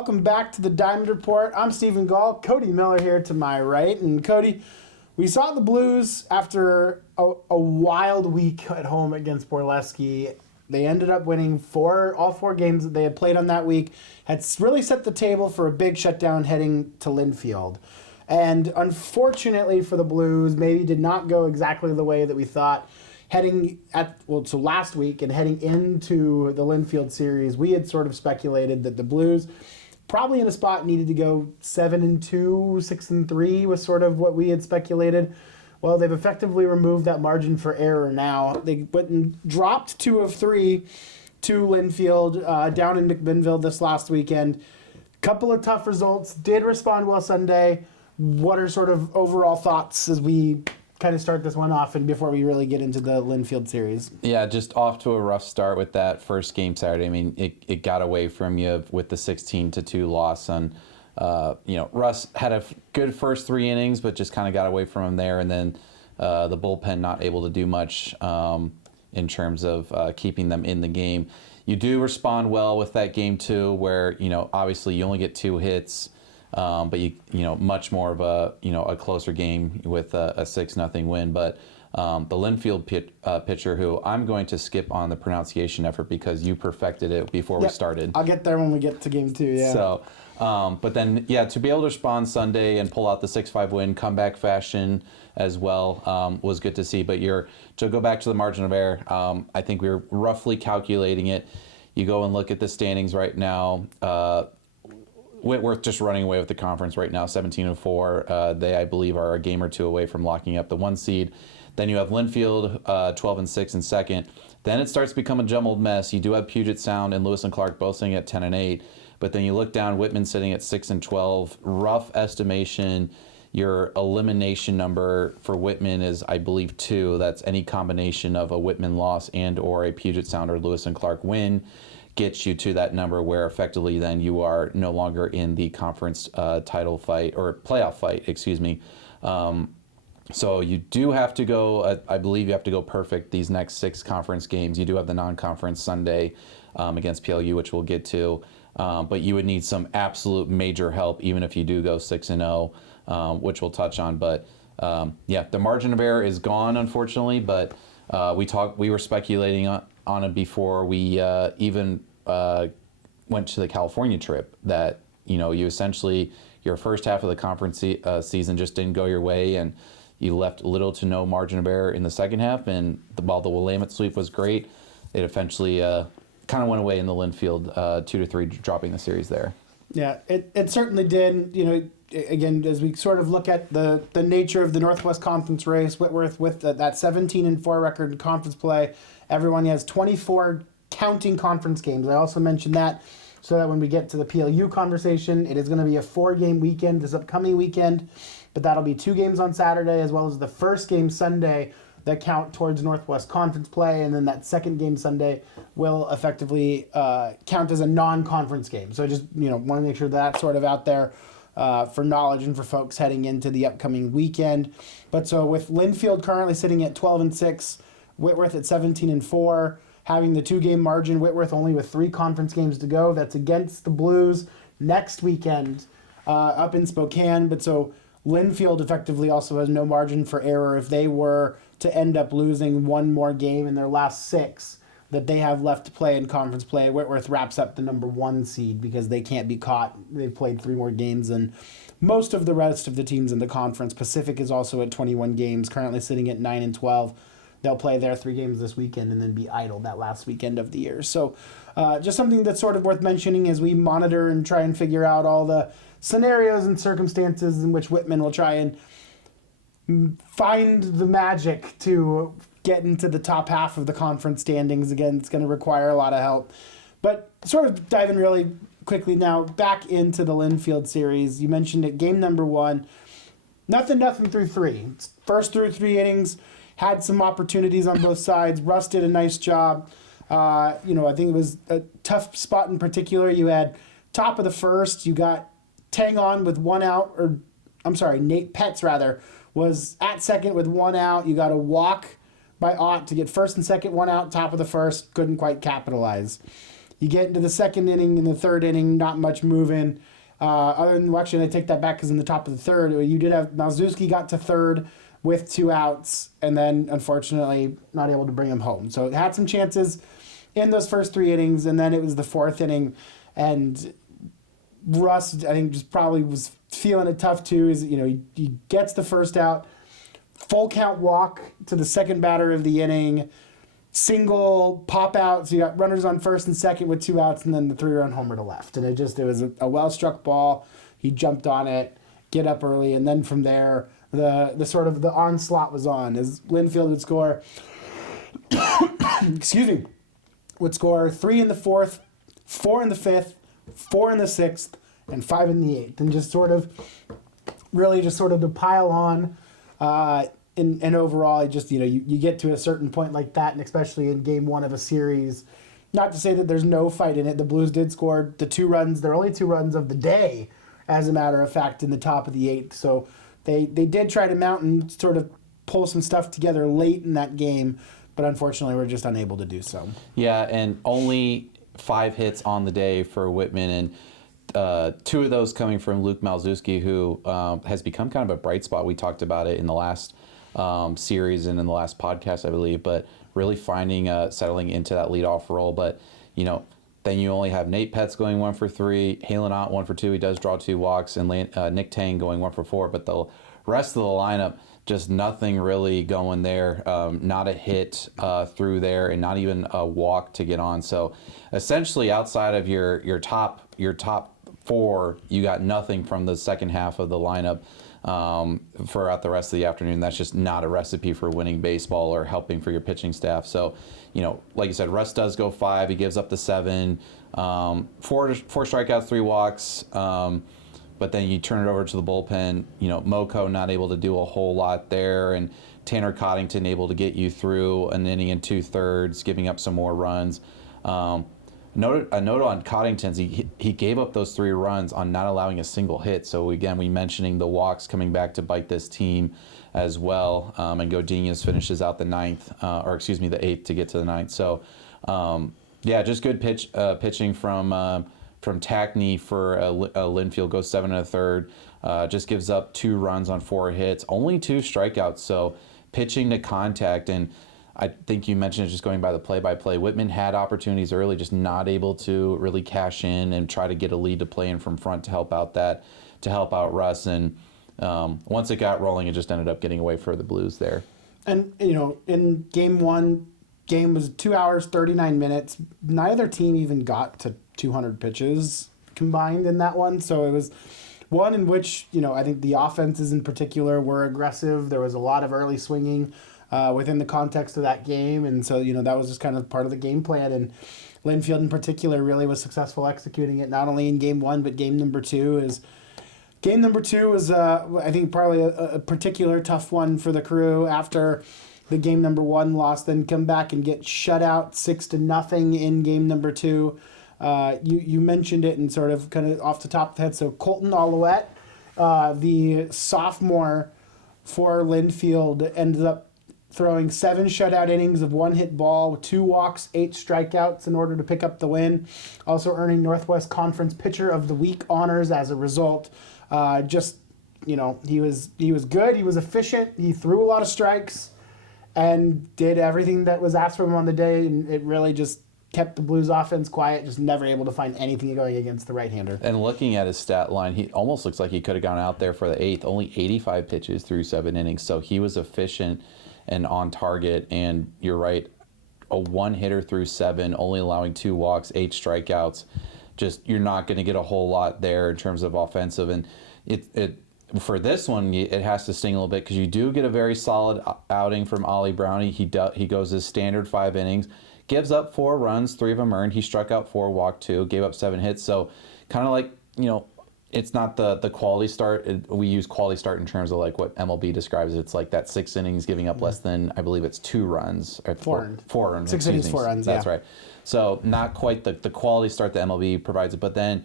welcome back to the Diamond Report. I'm Stephen Gall, Cody Miller here to my right. And Cody, we saw the Blues after a wild week at home against Borleski. They ended up winning all four games that they had played on that week, had really set the table for a big shutdown heading to Linfield. And unfortunately for the Blues, maybe did not go exactly the way that we thought. So last week and heading into the Linfield series, we had sort of speculated that the Blues probably in a spot needed to go 7-2, 6-3 was sort of what we had speculated. Well, they've effectively removed that margin for error now. They went and dropped 2 of 3 to Linfield down in McMinnville this last weekend. Couple of tough results. Did respond well Sunday. What are sort of overall thoughts as we kind of start this one off and before we really get into the Linfield series? Yeah, just off to a rough start with that first game Saturday. I mean, it got away from you with the 16-2 loss. And, Russ had a good first 3 innings, but just kind of got away from him there. And then the bullpen not able to do much in terms of keeping them in the game. You do respond well with that game, too, where, obviously you only get 2 hits. But much more of a closer game with a 6-0 win. But the Linfield pitcher, who I'm going to skip on the pronunciation effort because you perfected it before we started. I'll get there when we get to game 2. Yeah. So, but then to be able to respond Sunday and pull out the 6-5 win, comeback fashion as well, was good to see. But to go back to the margin of error, I think we were roughly calculating it. You go and look at the standings right now. Whitworth just running away with the conference right now, 17-4. They, I believe, are a game or 2 away from locking up the 1 seed. Then you have Linfield, 12-6 in second. Then it starts to become a jumbled mess. You do have Puget Sound and Lewis and Clark both sitting at 10-8. But then you look down, Whitman sitting at 6-12. Rough estimation, your elimination number for Whitman is, I believe, 2. That's any combination of a Whitman loss and or a Puget Sound or Lewis and Clark win. Gets you to that number where effectively then you are no longer in the conference title fight or playoff fight, excuse me. So you do have to go, I believe you have to go perfect these next 6 conference games. You do have the non-conference Sunday against PLU, which we'll get to. But you would need some absolute major help even if you do go 6-0, which we'll touch on. But the margin of error is gone, unfortunately, but we were speculating on it before we even went to the California trip that, you essentially, your first half of the conference season just didn't go your way, and you left little to no margin of error in the second half. And while the Willamette sweep was great, it eventually kind of went away in the Linfield 2-3, dropping the series there. Yeah, it certainly did. Again, as we sort of look at the nature of the Northwest Conference race, Whitworth with that 17-4 record in conference play, everyone has 24 counting conference games. I also mentioned that so that when we get to the PLU conversation, it is going to be a 4-game weekend this upcoming weekend, but that'll be 2 games on Saturday as well as the first game Sunday that count towards Northwest Conference play, and then that second game Sunday will effectively count as a non-conference game. So I just want to make sure that's sort of out there for knowledge and for folks heading into the upcoming weekend. But so with Linfield currently sitting at 12-6, Whitworth at 17-4, having the 2-game margin, Whitworth only with 3 conference games to go. That's against the Blues next weekend up in Spokane. But so Linfield effectively also has no margin for error if they were to end up losing 1 more game in their last 6 that they have left to play in conference play. Whitworth wraps up the number 1 seed because they can't be caught. They've played 3 more games than most of the rest of the teams in the conference. Pacific is also at 21 games, currently sitting at 9-12. They'll play their 3 games this weekend and then be idle that last weekend of the year. So just something that's sort of worth mentioning as we monitor and try and figure out all the scenarios and circumstances in which Whitman will try and find the magic to get into the top half of the conference standings. Again, it's going to require a lot of help. But sort of diving really quickly now back into the Linfield series. You mentioned it, game number 1. Nothing through 3. First through 3 innings, had some opportunities on both sides. Russ did a nice job. I think it was a tough spot in particular. You had top of the first, you got Tang on with 1 out, Nate Petz rather, was at second with 1 out. You got a walk by Ott to get first and second, 1 out, top of the first, couldn't quite capitalize. You get into the second inning and the third inning, not much moving. Other than, well, actually, I take that back because in the top of the third, you did have Malzewski got to third with 2 outs, and then unfortunately not able to bring him home. So it had some chances in those first 3 innings, and then it was the 4th inning, and Russ, I think, just probably was feeling it tough too. He gets the first out, full count walk to the second batter of the inning, single pop out. So you got runners on first and second with 2 outs, and then the 3-run homer to left. And it was a well struck ball. He jumped on it, get up early, and then from there the sort of the onslaught was on as Linfield would score. Excuse me, would score 3 in the 4th, 4 in the 5th, 4 in the 6th, and 5 in the 8th, and just sort of to pile on. And overall, you get to a certain point like that, and especially in game 1 of a series. Not to say that there's no fight in it. The Blues did score the 2 runs. Their only 2 runs of the day, as a matter of fact, in the top of the 8th. So they did try to mount and sort of pull some stuff together late in that game, but unfortunately we're just unable to do so. Yeah, and only 5 hits on the day for Whitman, and 2 of those coming from Luke Malzewski, who has become kind of a bright spot. We talked about it in the last series and in the last podcast, I believe, but really finding settling into that leadoff role. But then you only have Nate Petz going 1 for 3, Halen Ott 1 for 2. He does draw 2 walks, and Nick Tang going 1 for 4. But the rest of the lineup, just nothing really going there. Not a hit through there, and not even a walk to get on. So essentially, outside of your top 4, you got nothing from the second half of the lineup throughout the rest of the afternoon. That's just not a recipe for winning baseball or helping for your pitching staff. So, like you said, Russ does go 5. He gives up the 7, 4 strikeouts, 3 walks. But then you turn it over to the bullpen. Moko not able to do a whole lot there, and Tanner Coddington able to get you through an inning and 2/3, giving up some more runs. A note on Coddington's, he gave up those 3 runs on not allowing a single hit. So again, we mentioning the walks coming back to bite this team as well. And Godinez finishes out the 8th to get to the 9th. So just good pitching from Tackney for Linfield. Goes 7 1/3. Just gives up 2 runs on 4 hits, only 2 strikeouts. So pitching to contact, and I think you mentioned it just going by the play-by-play. Whitman had opportunities early, just not able to really cash in and try to get a lead to play in from front to help out Russ. And once it got rolling, it just ended up getting away for the Blues there. And in game 1, game was 2 hours 39 minutes. Neither team even got to 200 pitches combined in that one. So it was one in which I think the offenses in particular were aggressive. There was a lot of early swinging within the context of that game, and so that was just kind of part of the game plan. And Linfield in particular really was successful executing it, not only in game 1 but game number 2. Game number 2 was I think probably a particular tough one for the Crew after the game number 1 loss, then come back and get shut out 6-0 in game number 2. You mentioned it and sort of kind of off the top of the head. So Colton Alouette, the sophomore for Linfield, ended up throwing 7 shutout innings of 1-hit ball with 2 walks, 8 strikeouts in order to pick up the win. Also earning Northwest Conference Pitcher of the Week honors as a result. He was good. He was efficient. He threw a lot of strikes and did everything that was asked from him on the day. And it really just kept the Blues offense quiet, just never able to find anything going against the right-hander. And looking at his stat line, he almost looks like he could have gone out there for the 8th. Only 85 pitches through 7 innings. So he was efficient and on target. And you're right, a 1-hitter through 7, only allowing 2 walks, 8 strikeouts. Just, you're not going to get a whole lot there in terms of offensive. And it for this one, it has to sting a little bit because you do get a very solid outing from Ollie Brownie. He goes his standard 5 innings. Gives up 4 runs, 3 of them earned. He struck out 4, walked 2, gave up 7 hits. So kind of like, it's not the quality start. We use quality start in terms of like what MLB describes. It's like that 6 innings giving up less than, I believe it's 2 runs. Or 4 earned. 4 earned. 6 innings, 4 runs, That's right. So not quite the quality start that MLB provides it. But then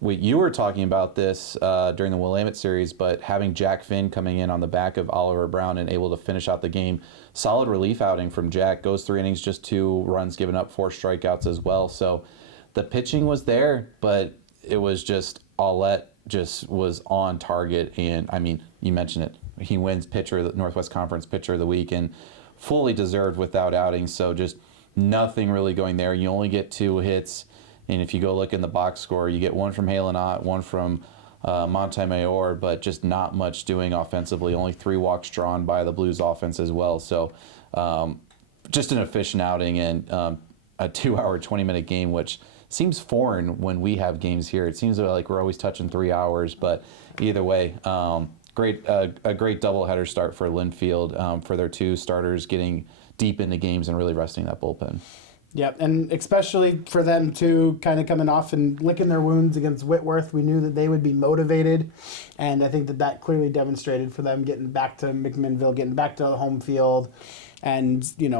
you were talking about this during the Willamette series, but having Jack Finn coming in on the back of Oliver Brown and able to finish out the game. Solid relief outing from Jack. Goes 3 innings, just 2 runs given up, 4 strikeouts as well. So the pitching was there, but it was just Aulette just was on target. And I mean, you mentioned it. He wins Northwest Conference Pitcher of the Week, and fully deserved without outing. So just nothing really going there. You only get 2 hits, and if you go look in the box score, you get one from Halenot, one from Montemayor, but just not much doing offensively. Only 3 walks drawn by the Blues offense as well. So just an efficient outing and a 2-hour, 20-minute game, which seems foreign when we have games here. It seems like we're always touching 3 hours, but either way, a great doubleheader start for Linfield for their 2 starters getting deep into games and really resting that bullpen. Yep, and especially for them too, kind of coming off and licking their wounds against Whitworth. We knew that they would be motivated, and I think that clearly demonstrated for them getting back to McMinnville, getting back to the home field, and you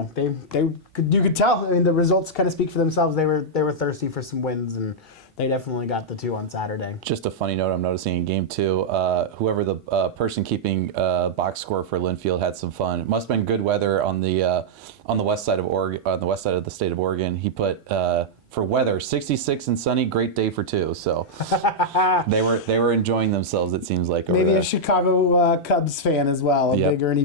could tell. I mean, the results kind of speak for themselves. They were thirsty for some wins, and they definitely got the 2 on Saturday. Just a funny note I'm noticing in Game 2, whoever the person keeping box score for Linfield had some fun. It must have been good weather on the west side of Oregon, on the west side of the state of Oregon. He put for weather 66 and sunny, great day for 2. So they were enjoying themselves. It seems like over maybe there. A Chicago Cubs fan as well, a Yep. big Ernie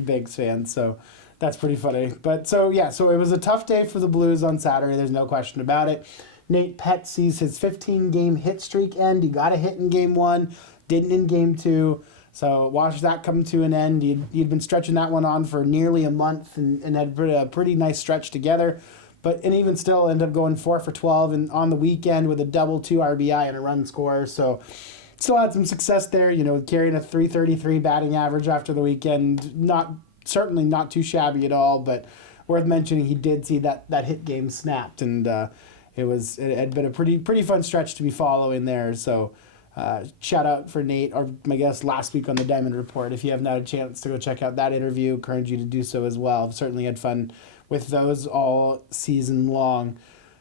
Banks fan. So that's pretty funny. But so it was a tough day for the Blues on Saturday. There's no question about it. Nate Pett sees his 15-game hit streak end. He got a hit in Game 1, didn't in Game 2. So watch that come to an end. He'd been stretching that one on for nearly a month and had a pretty nice stretch together. And even still ended up going 4 for 12 and on the weekend with a double, 2 RBI and a run score. So still had some success there, carrying a .333 batting average after the weekend. Certainly not too shabby at all, but worth mentioning he did see that hit game snapped, and it had been a pretty fun stretch to be following there. So shout out for Nate, or my guest last week on the Diamond Report. If you haven't had a chance to go check out that interview, encourage you to do so as well. I've certainly had fun with those all season long.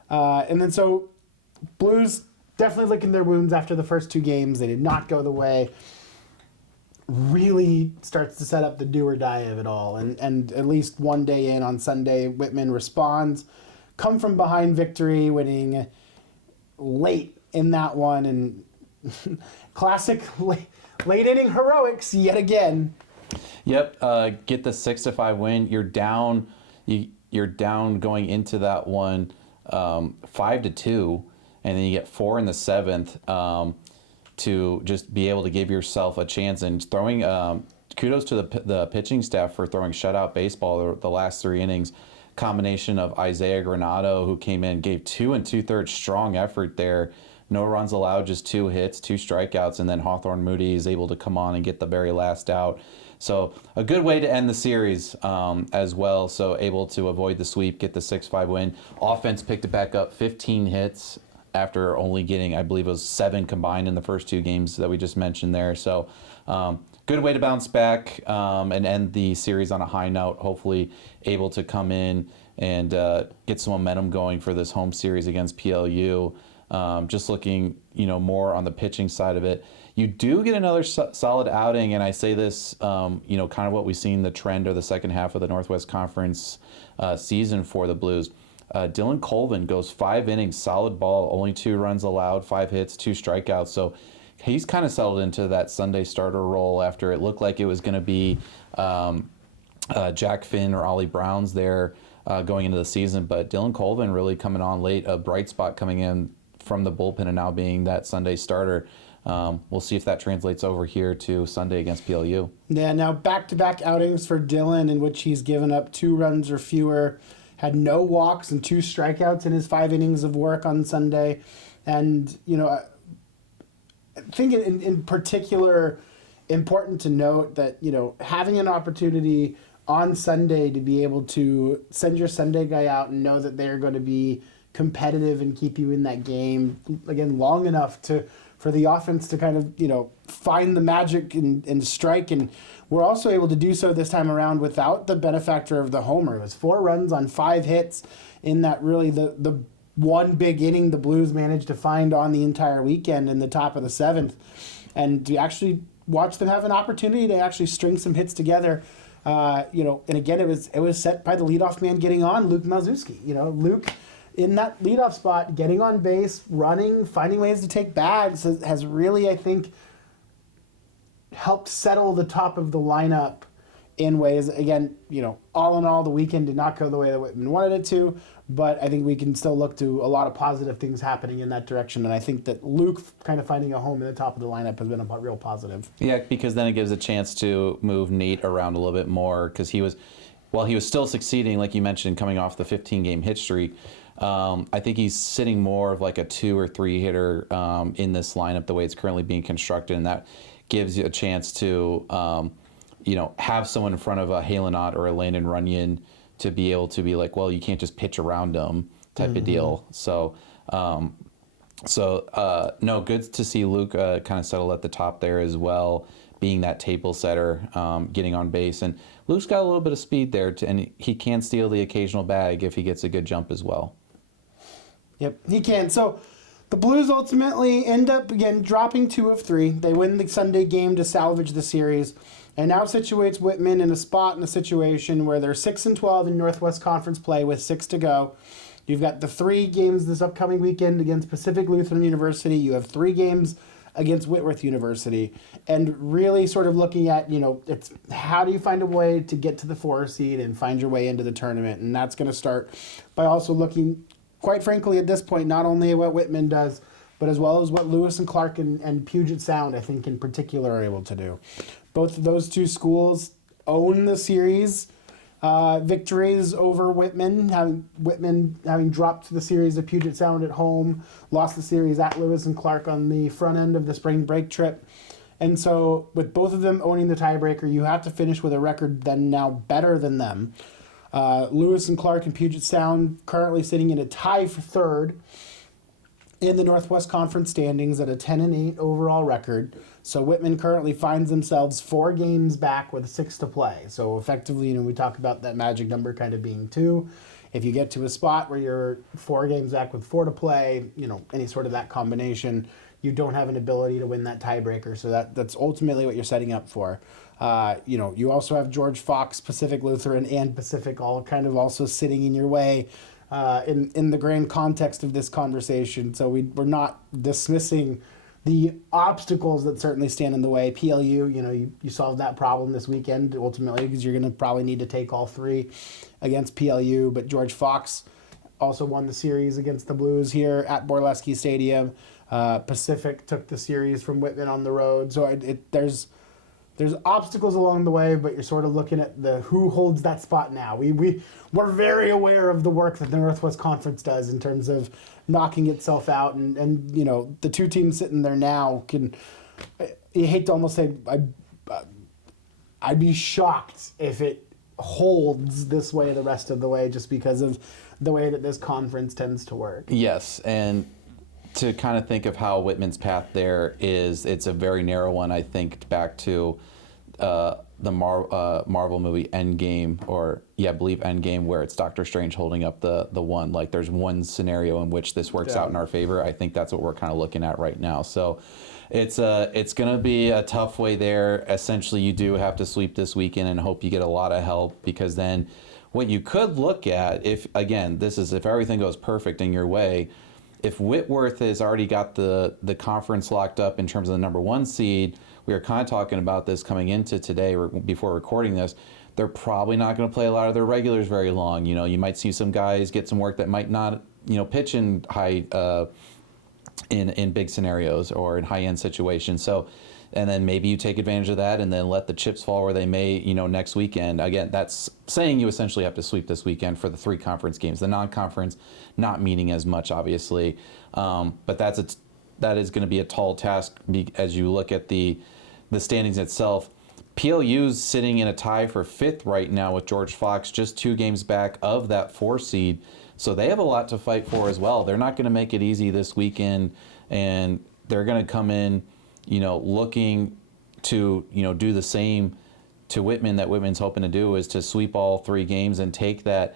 And then so Blues definitely licking their wounds after the first 2 games. They did not go the way. Really starts to set up the do or die of it all. And at least one day in on Sunday, Whitman responds. Come from behind victory, winning late in that one, and classic late inning heroics yet again. Yep, get the 6-5 win. You're down. You're down going into that one, 5-2, and then you get 4 in the 7th to just be able to give yourself a chance. And throwing kudos to the pitching staff for throwing shutout baseball the last 3 innings. Combination of Isaiah Granado, who came in, gave 2 2/3 strong effort there. No runs allowed, just 2 hits, 2 strikeouts, and then Hawthorne Moody is able to come on and get the very last out. So a good way to end the series as well. So able to avoid the sweep, get the 6-5 win. Offense picked it back up, 15 hits after only getting, I believe it was 7 combined in the first 2 games that we just mentioned there. So good way to bounce back and end the series on a high note. Hopefully able to come in and get some momentum going for this home series against PLU. Just looking, more on the pitching side of it. You do get another solid outing, and I say this, kind of what we've seen the trend or the second half of the Northwest Conference season for the Blues. Dylan Colvin goes 5 innings, solid ball, only 2 runs allowed, 5 hits, 2 strikeouts. So he's kind of settled into that Sunday starter role after it looked like it was going to be Jack Finn or Ollie Browns there going into the season. But Dylan Colvin really coming on late, a bright spot coming in from the bullpen and now being that Sunday starter. We'll see if that translates over here to Sunday against PLU. Yeah, now back-to-back outings for Dylan in which he's given up 2 runs or fewer, had no walks and 2 strikeouts in his 5 innings of work on Sunday. And, I think in particular important to note that, having an opportunity on Sunday to be able to send your Sunday guy out and know that they're going to be competitive and keep you in that game, again, long enough for the offense to kind of, find the magic and strike. And we're also able to do so this time around without the benefactor of the homer. It was 4 runs on 5 hits in that really the one big inning the Blues managed to find on the entire weekend in the top of the 7th. And to actually watch them have an opportunity to actually string some hits together, and again, it was set by the leadoff man getting on, Luke Malzewski. Luke in that leadoff spot, getting on base, running, finding ways to take bags has really, I think, helped settle the top of the lineup in ways. Again, all in all, the weekend did not go the way that Whitman wanted it to, but I think we can still look to a lot of positive things happening in that direction. And I think that Luke kind of finding a home in the top of the lineup has been a real positive. Yeah, because then it gives a chance to move Nate around a little bit more, because he was still succeeding, like you mentioned, coming off the 15-game hit streak. I think he's sitting more of like a 2 or 3 hitter in this lineup the way it's currently being constructed, and that gives you a chance to have someone in front of a Halenot or a Landon Runyon to be able to be like, well, you can't just pitch around them type of deal. So, no, good to see Luke kind of settle at the top there as well, being that table setter, getting on base. And Luke's got a little bit of speed there, and he can steal the occasional bag if he gets a good jump as well. Yep, he can. So the Blues ultimately end up, again, dropping 2 of 3. They win the Sunday game to salvage the series, and now situates Whitman in a situation where they're 6-12 in Northwest Conference play with 6 to go. You've got the 3 games this upcoming weekend against Pacific Lutheran University. You have 3 games against Whitworth University, and really sort of looking at, it's how do you find a way to get to the 4 seed and find your way into the tournament, and that's going to start by also looking, quite frankly, at this point, not only at what Whitman does, but as well as what Lewis and Clark and Puget Sound, I think, in particular, are able to do. Both of those 2 schools own the series victories over Whitman, having dropped the series of Puget Sound at home, lost the series at Lewis and Clark on the front end of the spring break trip. And so with both of them owning the tiebreaker, you have to finish with a record then now better than them. Lewis and Clark and Puget Sound currently sitting in a tie for 3rd in the Northwest Conference standings at a 10-8 overall record. So Whitman currently finds themselves 4 games back with 6 to play. So effectively, we talk about that magic number kind of being 2. If you get to a spot where you're 4 games back with 4 to play, any sort of that combination, you don't have an ability to win that tiebreaker. So that's ultimately what you're setting up for. You also have George Fox, Pacific Lutheran, and Pacific all kind of also sitting in your way in the grand context of this conversation. So we're not dismissing the obstacles that certainly stand in the way. PLU, you solved that problem this weekend ultimately, because you're going to probably need to take all 3 against PLU. But George Fox also won the series against the Blues here at Borleski Stadium. Pacific took the series from Whitman on the road. So there's obstacles along the way, but you're sort of looking at who holds that spot now. We're very aware of the work that the Northwest Conference does in terms of knocking itself out, and the 2 teams sitting there now can. You hate to almost say I'd be shocked if it holds this way the rest of the way, just because of the way that this conference tends to work. Yes, and to kind of think of how Whitman's path there is, it's a very narrow one. I think back to the Marvel movie Endgame, I believe Endgame, where it's Doctor Strange holding up the one. Like, there's one scenario in which this works out in our favor. I think that's what we're kind of looking at right now. So it's going to be a tough way there. Essentially, you do have to sweep this weekend and hope you get a lot of help, because then what you could look at, if everything goes perfect in your way, if Whitworth has already got the conference locked up in terms of the number 1 seed, we were kind of talking about this coming into today before recording this, they're probably not going to play a lot of their regulars very long. You might see some guys get some work that might not, pitch in high, in big scenarios or in high-end situations. So, and then maybe you take advantage of that and then let the chips fall where they may, next weekend. Again, that's saying you essentially have to sweep this weekend for the 3 conference games. The non-conference not meaning as much, obviously. But that is going to be a tall task as you look at the standings itself. PLU's sitting in a tie for 5th right now with George Fox, just 2 games back of that 4 seed. So they have a lot to fight for as well. They're not going to make it easy this weekend, and they're going to come in, looking to, do the same to Whitman that Whitman's hoping to do, is to sweep all 3 games and take that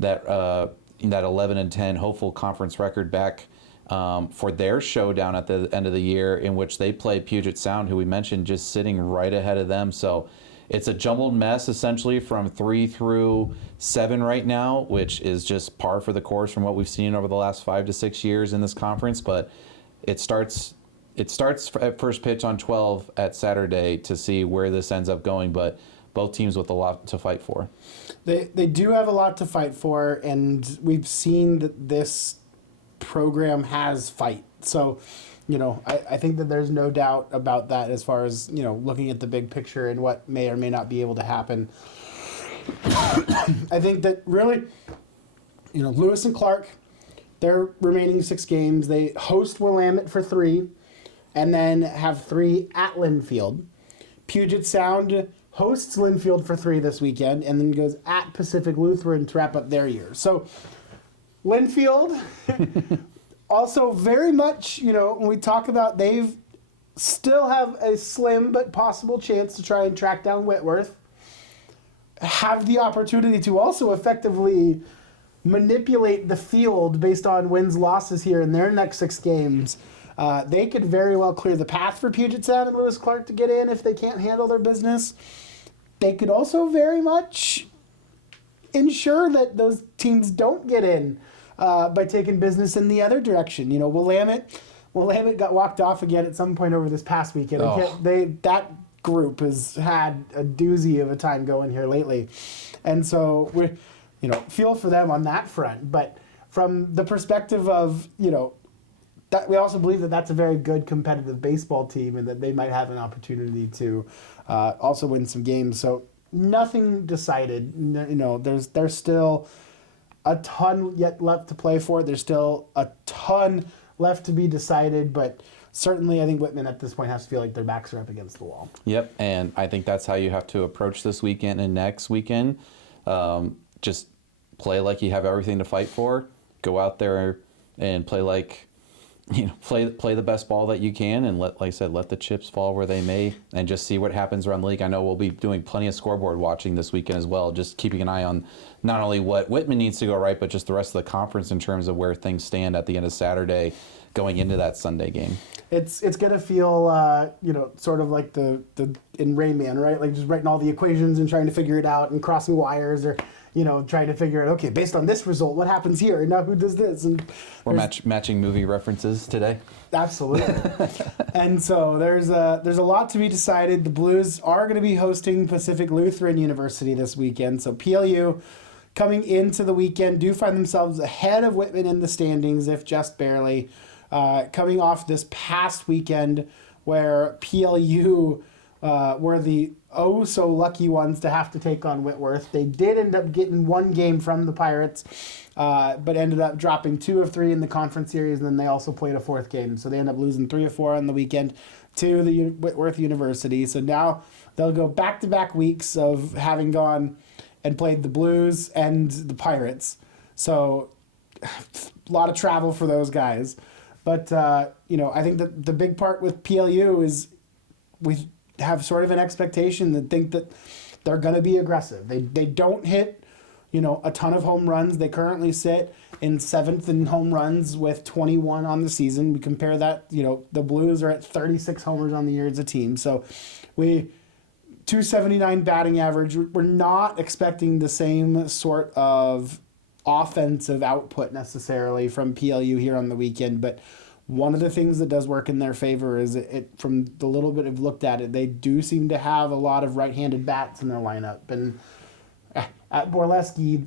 11-10 hopeful conference record back for their showdown at the end of the year, in which they play Puget Sound, who we mentioned just sitting right ahead of them. So it's a jumbled mess essentially from 3 through 7 right now, which is just par for the course from what we've seen over the last 5 to 6 years in this conference. But it starts at first pitch on 12 at Saturday to see where this ends up going. But both teams with a lot to fight for. They do have a lot to fight for, and we've seen that this program has fight. So, I think that there's no doubt about that as far as, looking at the big picture and what may or may not be able to happen. I think that really, Lewis and Clark, their remaining 6 games, they host Willamette for 3 and then have 3 at Linfield. Puget Sound hosts Linfield for 3 this weekend and then goes at Pacific Lutheran to wrap up their year. So Linfield also very much, when we talk about they've still have a slim but possible chance to try and track down Whitworth, have the opportunity to also effectively manipulate the field based on wins, losses here in their next 6 games. They could very well clear the path for Puget Sound and Lewis Clark to get in if they can't handle their business. They could also very much ensure that those teams don't get in by taking business in the other direction. Willamette got walked off again at some point over this past weekend. That group has had a doozy of a time going here lately. And so we feel for them on that front. But from the perspective of, that we also believe that that's a very good competitive baseball team and that they might have an opportunity to also win some games. So nothing decided. There's still a ton yet left to play for. There's still a ton left to be decided, but certainly I think Whitman at this point has to feel like their backs are up against the wall. Yep, and I think that's how you have to approach this weekend and next weekend. Just play like you have everything to fight for. Go out there and play like, play the best ball that you can, and let the chips fall where they may, and just see what happens around the league. I know we'll be doing plenty of scoreboard watching this weekend as well, just keeping an eye on not only what Whitman needs to go right, but just the rest of the conference in terms of where things stand at the end of Saturday going into that Sunday game. It's going to feel, sort of like the in Rayman, right? Like just writing all the equations and trying to figure it out and crossing wires, or trying to figure out, okay, based on this result, what happens here? And now who does this? And we're matching movie references today. Absolutely. And so there's a lot to be decided. The Blues are going to be hosting Pacific Lutheran University this weekend. So PLU, coming into the weekend, do find themselves ahead of Whitman in the standings, if just barely. Coming off this past weekend where PLU were the so-lucky ones to have to take on Whitworth. They did end up getting 1 game from the Pirates, but ended up dropping 2 of 3 in the conference series, and then they also played a 4th game. So they end up losing 3 of 4 on the weekend to the Whitworth University. So now they'll go back-to-back weeks of having gone and played the Blues and the So a lot of travel for those guys. But, I think that the big part with PLU is we have sort of an expectation that think that they're going to be aggressive. They don't hit, a ton of home runs. They currently sit in 7th in home runs with 21 on the season. We compare that, the Blues are at 36 homers on the year as a team. So 279 batting average. We're not expecting the same sort of offensive output necessarily from PLU here on the weekend, but one of the things that does work in their favor is it from the little bit I've looked at it, they do seem to have a lot of right-handed bats in their lineup, and at Borleski,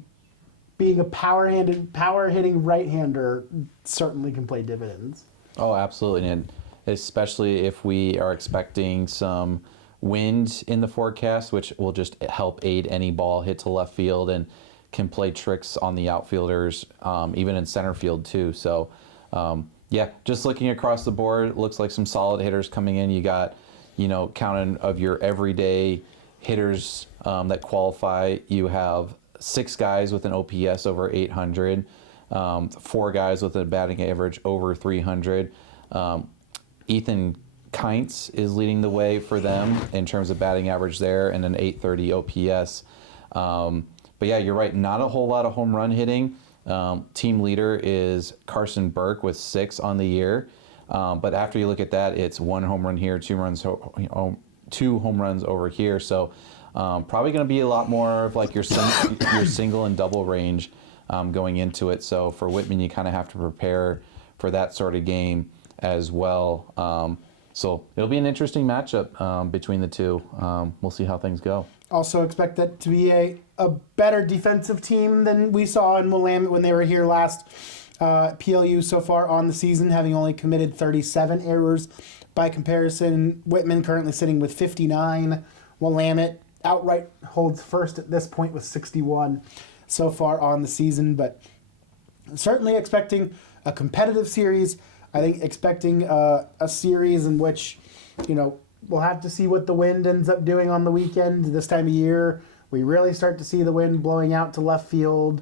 being a power-hitting right-hander certainly can play dividends. Oh, absolutely, and especially if we are expecting some wind in the forecast, which will just help aid any ball hit to left field and can play tricks on the outfielders, even in center field too. So, just looking across the board, it looks like some solid hitters coming in. You got, counting of your everyday hitters that qualify, you have 6 guys with an OPS over 800, 4 guys with a batting average over 300. Ethan Kientz is leading the way for them in terms of batting average there and an 830 OPS. But yeah, you're right, not a whole lot of home run hitting. Team leader is Carson Burke with 6 on the year. But after you look at that, it's 1 home run here, 2 home runs over here. So Probably going to be a lot more of like your single and double range going into it. So for Whitman, you kind of have to prepare for that sort of game as well. So it'll be an interesting matchup between the two. We'll see how things go. Also expect that to be a better defensive team than we saw in Willamette when they were here last. PLU so far on the season, having only committed 37 errors. By comparison, Whitman currently sitting with 59. Willamette outright holds first at this point with 61 so far on the season. But certainly expecting a competitive series. I think expecting a series in which, we'll have to see what the wind ends up doing on the weekend. This time of year, we really start to see the wind blowing out to left field.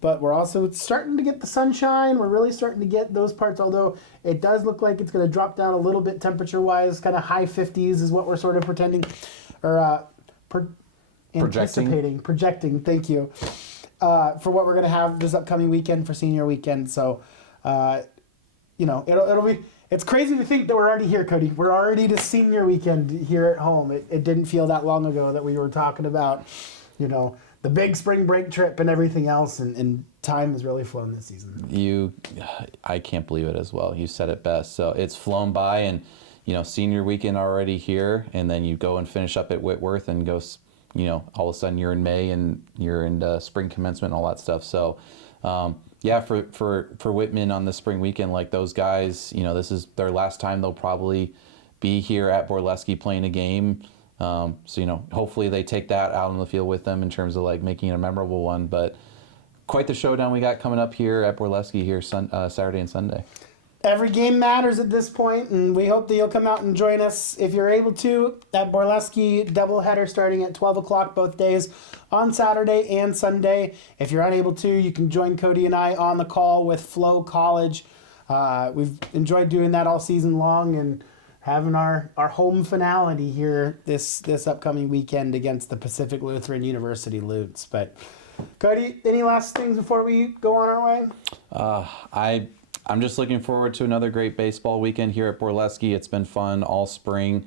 But we're also starting to get the sunshine. We're really starting to get those parts, although it does look like it's going to drop down a little bit temperature-wise. Kind of high 50s is what we're sort of projecting, thank you, for what we're going to have this upcoming weekend for senior weekend. So, it'll be... It's crazy to think that we're already here, Cody. We're already to senior weekend here at home. It didn't feel that long ago that we were talking about, the big spring break trip and everything else, and time has really flown this season. I can't believe it as well. You said it best. So it's flown by, and senior weekend already here, and then you go and finish up at Whitworth and go, all of a sudden you're in May and you're in spring commencement and all that stuff. So, for Whitman on the spring weekend, like those guys, this is their last time they'll probably be here at Borleski playing a game. So, hopefully they take that out on the field with them in terms of like making it a memorable one. But quite the showdown we got coming up here at Borleski here Saturday and Sunday. Every game matters at this point, and we hope that you'll come out and join us if you're able to at Borleski doubleheader starting at 12 o'clock both days on Saturday and Sunday. If you're unable to, you can join Cody and I on the call with Flow College. We've enjoyed doing that all season long and having our home finality here this upcoming weekend against the Pacific Lutheran University Lutes. But Cody, any last things before we go on our way? I'm just looking forward to another great baseball weekend here at Borleski. It's been fun all spring.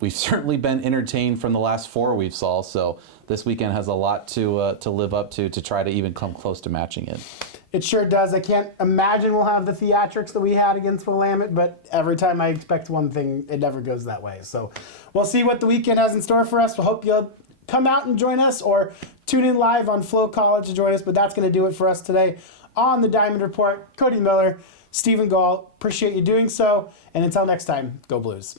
We've certainly been entertained from the last 4 we've saw, so this weekend has a lot to live up to try to even come close to matching it. It sure does. I can't imagine we'll have the theatrics that we had against Willamette, but every time I expect one thing, it never goes that way. So we'll see what the weekend has in store for us. We'll hope you'll come out and join us or tune in live on Flow College to join us, but that's going to do it for us today on the Diamond Report. Cody Miller, Stephen Gall, appreciate you doing so. And until next time, go Blues.